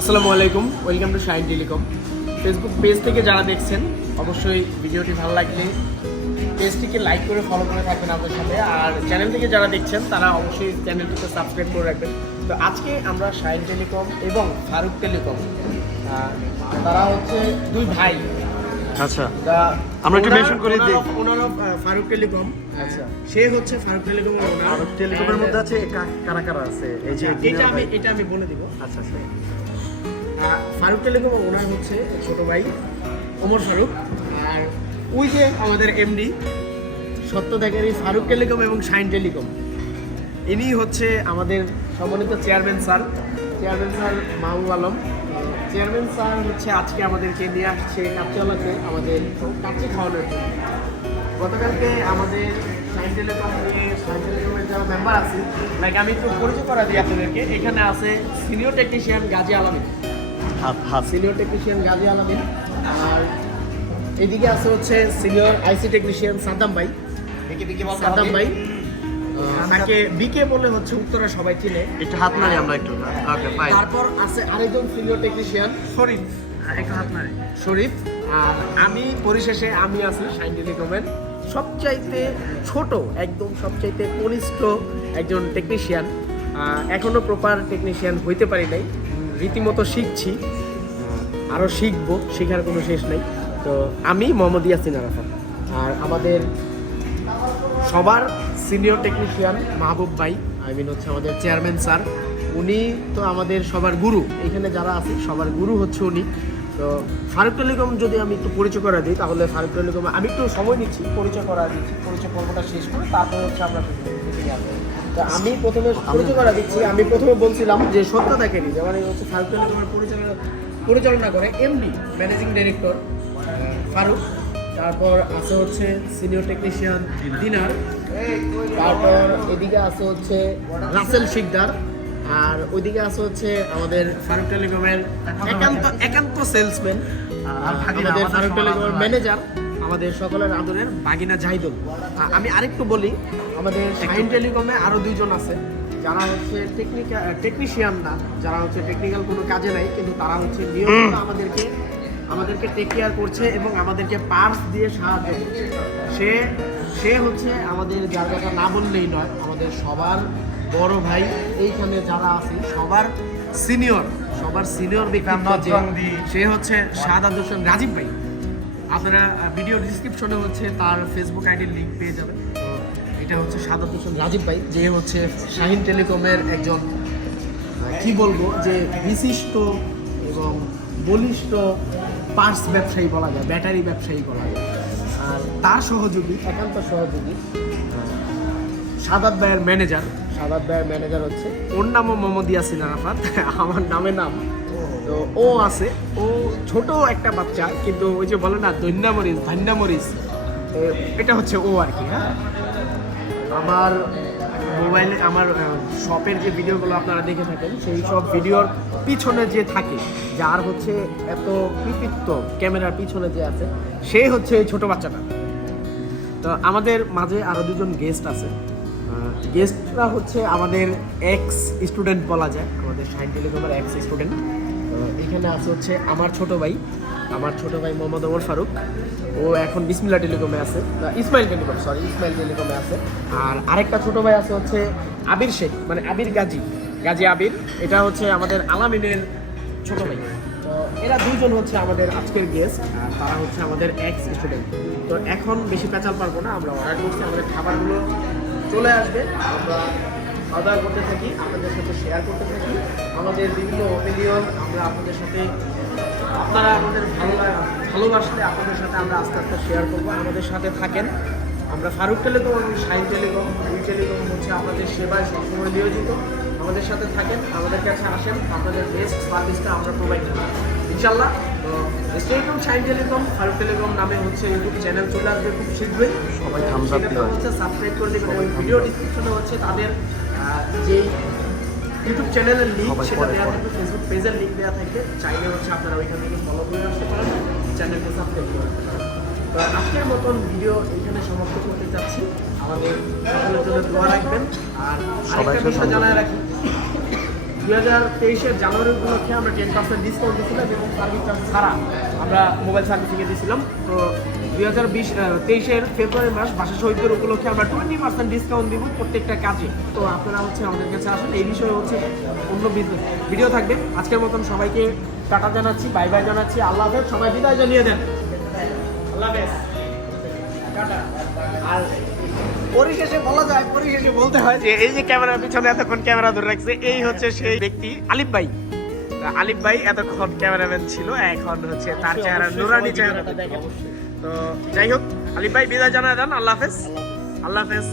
আসসালামু আলাইকুম, welcome to shine telecom. Facebook page থেকে যারা দেখছেন অবশ্যই ভিডিওটি ভালো লাগলে পেজটিকে লাইক করে ফলো করে থাকবেন আমাদের সাথে, আর চ্যানেল থেকে যারা দেখছেন তারা অবশ্যই চ্যানেলটিকে সাবস্ক্রাইব করে রাখবেন। তো আজকে আমরা শাইন টেলিকম এবং ফারুক টেলিকম, তারা হচ্ছে দুই ভাই। আচ্ছা, আমরা একটু মেনশন করে দিই। ওনার ফারুক টেলিকম, আচ্ছা, সে হচ্ছে ফারুক টেলিকম। ফারুক টেলিকমের মধ্যে আছে কারা কারা আছে? এই যে এটা আমি বলে দিব। আচ্ছা আচ্ছা, ফারুক টেলিকম ওনার হচ্ছে ছোট ভাই ওমর ফারুক, আর ওই যে আমাদের এমডি সত্যত্যাগী ফারুক টেলিকম এবং শাইন টেলিকম, ইনি হচ্ছে আমাদের সম্মানিত chairman sir Mahbub Alam. Chairman sir হচ্ছে আজকে আমাদেরকে নিয়ে আসছে কাপচাওয়ালাতে আমাদের কাপচি খাওয়ানোর জন্য। গতকালকে আমাদের শাইন টেলিকমের যারা মেম্বার আছে, লাইক আমি একটু পরিচয় করা দিই আপনাদেরকে। এখানে আছে সিনিয়র টেকনিশিয়ান গাজী আলমিন, আর এদিকে আছে হচ্ছে সিনিয়র আইসি টেকনিশিয়ান সাদ্দাম ভাই। তাকে বিকে বলে হচ্ছে উত্তরা সবাই চিনে। একটু হাত নাড়ি আমরা একটু। তারপর আছে আরেকজন সিনিয়র টেকনিশিয়ান শরীফ, একটু হাত নাড়ি শরীফ। আর আমি পরিশেষে আমি আছি শাইন টেলিকমের সবচাইতে ছোট, একদম সবচাইতে কনিষ্ঠ একজন টেকনিশিয়ান। এখনো প্রপার টেকনিশিয়ান হইতে পারি নাই, রীতিমতো শিখছি, আরও শিখবো, শেখার কোনো শেষ নেই। তো আমি মোহাম্মদ ইয়াসিন আরাফাত, আর আমাদের সবার সিনিয়র টেকনিশিয়ান মাহবুব ভাই, আই মিন হচ্ছে আমাদের চেয়ারম্যান স্যার। উনি তো আমাদের সবার গুরু, এখানে যারা আছে সবার গুরু হচ্ছে উনি। তো ফারুক টেলিকম যদি আমি একটু পরিচয় করা দিই, তাহলে ফারুক টেলিকম আমি একটু সময় নিচ্ছি, পরিচয় পর্বটা শেষ করে তারপরে হচ্ছে আমরা মিটিংয়ে আসবো। তো আমি প্রথমে পরিচয় করা দিচ্ছি। আমি প্রথমে বলছিলাম যে সত্যত্যাগী, যেমন হচ্ছে ফারুক টেলিকমের পরিচালনা করে এমডি ম্যানেজিং ডাইরেক্টর ফারুক। তারপর আছে হচ্ছে সিনিয়র টেকনিশিয়ান দিনার। তারপর এদিকে আছে হচ্ছে রাসেল শিকদার, আর ওইদিকে আছে হচ্ছে আমাদের ফারুক টেলিকমের একান্ত সেলসম্যান, আমাদের ফারুক টেলিকমের ম্যানেজার, আমাদের সকলের আদরের বাগিনা জাহিদুল। আমি আরেকটু বলি, আমাদের শাইন টেলিকমে আরও দুইজন আছে যারা হচ্ছে টেকনিশিয়ান না, যারা হচ্ছে টেকনিক্যাল কোনো কাজে নাই, কিন্তু তারা হচ্ছে নিয়মিত আমাদেরকে টেক কেয়ার করছে এবং আমাদেরকে পার্টস দিয়ে সাহায্য করছে। সে হচ্ছে আমাদের, যার কথা না বললেই নয়, আমাদের সবার বড় ভাই। এইখানে যারা আছে সবার সিনিয়র ব্যক্তি, সে হচ্ছে শাহাদাত হোসেন রাজীব ভাই। আপনারা ভিডিও ডিসক্রিপশনে হচ্ছে তার ফেসবুক আইডির লিঙ্ক পেয়ে যাবেন। তো এটা হচ্ছে শাহাদাত হোসেন রাজীব ভাই, যে হচ্ছে শাহিন টেলিকমের একজন কি বলবো যে বিশিষ্ট এবং বলিষ্ঠ পার্টস ব্যবসায়ী বলা যায়, ব্যাটারি ব্যবসায়ী বলা যায়। আর তার সহযোগী, একান্ত সহযোগী সাদাত ভাইয়ের ম্যানেজার হচ্ছে, ওর নামও মোহাম্মদ ইয়াসিন আরাফাত, আমার নামে নাম। তো ও আছে, ও ছোট একটা বাচ্চা, কিন্তু ওই যে বলে না ধান্যা মরিচ, এটা হচ্ছে ও আর কি। হ্যাঁ, আমার মোবাইলে আমার শপের যে ভিডিওগুলো আপনারা দেখে থাকেন, সেই সব ভিডিওর পিছনে যে থাকে, যার হচ্ছে এত কৃতিত্ব ক্যামেরার পিছনে যে আছে, সে হচ্ছে ছোট বাচ্চাটা। তো আমাদের মাঝে আরও দুজন গেস্ট আছে। গেস্টরা হচ্ছে আমাদের এক্স স্টুডেন্ট বলা যায়, আমাদের শাইন টেলিকমের এক্স স্টুডেন্ট। তো এখানে আছে হচ্ছে আমার ছোট ভাই মোহাম্মদ ওমর ফারুক। ও এখন বিসমিল্লাহ টেলিকমে আছে, ইসমাইল টেলিকমে আছে। আর আরেকটা ছোট ভাই আছে হচ্ছে আবির শেখ, মানে আবির গাজী আবির। এটা হচ্ছে আমাদের আলামিনের ছোট ভাই। তো এরা দুইজন হচ্ছে আমাদের আজকের গেস্ট, আর তারা হচ্ছে আমাদের এক্স স্টুডেন্ট। তো এখন বেশি পেঁচাল পারবো না, আমরা অর্ডার করছি, আমাদের খাবারগুলো চলে আসবে, আমরা অর্ডার করতে থাকি, আপনাদের সাথে শেয়ার করতে থাকি আমাদের বিভিন্ন ওপিনিয়ন। আমরা আপনাদের সাথে, আপনারা আমাদের ভালোবাসলে আপনাদের সাথে আমরা আস্তে আস্তে শেয়ার করবো। আমাদের সাথে থাকেন। আমরা ফারুক টেলিকম এবং শাইন টেলিকম, দুই টেলিকম হচ্ছে আপনাদের সেবায় সবসময় নিয়োজিত। আমাদের সাথে থাকেন, আমাদের কাছে আসেন, আপনাদের বেস্ট সার্ভিসটা আমরা প্রোভাইড করি ইনশাল্লাহ। তো স্টে টিউনড, শাইন টেলিকম ফারুক টেলিকম নামে হচ্ছে ইউটিউব চ্যানেল চলে আসবে খুব শীঘ্রই। সবাই থামস আপ দিবেন, হচ্ছে সাবস্ক্রাইব করে দেবেন, এবং ভিডিও ডিসক্রিপশনে হচ্ছে তাদের যে ইউটিউব চ্যানেলের লিঙ্ক সেটা দেওয়া থাকবে, ফেসবুক পেজের লিঙ্ক দেওয়া থাকবে। চাইলে হচ্ছে আপনারা ওইখান থেকে ফলো করে আসতে পারেন, চ্যানেলকে সাবস্ক্রাইব করে আসতে পারেন। তো আজকের মতন ভিডিও এখানে সমাপ্ত করতে চাচ্ছি। আমাদের সকলের জন্য দোয়া রাখবেন। আর আরেকটা বিষয় জানায় রাখি, 2023-এর জানুয়ারি উপলক্ষে আমরা 10% ডিসকাউন্ট দিয়েছিলাম এবং সার্ভিস চার্জ ছাড়া আমরা মোবাইল সার্ভিসিংয়ে দিয়েছিলাম। তো 2023-এর ফেব্রুয়ারি মাস ভাষা শহীদদের উপলক্ষে আমরা 20% ডিসকাউন্ট দিব প্রত্যেকটা কাজে। তো আপনারা হচ্ছে আমাদের কাছে আসুন, এই বিষয়ে হচ্ছে অন্য ভিডিও থাকবে। আজকের মতন সবাইকে টাটা জানাচ্ছি, বাই বাই জানাচ্ছি, আল্লাহ হাফেজ। সবাই বিদায় জানিয়ে দেন, আল্লাহ হাফেজ, টাটা। আর পরিশেষে বলা যায়, পরিশেষে বলতে হয় যে এই যে ক্যামেরার পিছনে এতক্ষণ ক্যামেরা ধরে রাখছে, এই হচ্ছে সেই ব্যক্তি আলিফ ভাই। আলিফ ভাই এতক্ষণ ক্যামেরাম্যান ছিল, এখন হচ্ছে তার চেহারা নুরানি চেহারাটা দেখেন। তো যাই হোক, আলিফ ভাই বিদায় জানায় দেন, আল্লাহ হাফেজ, আল্লাহ হাফেজ।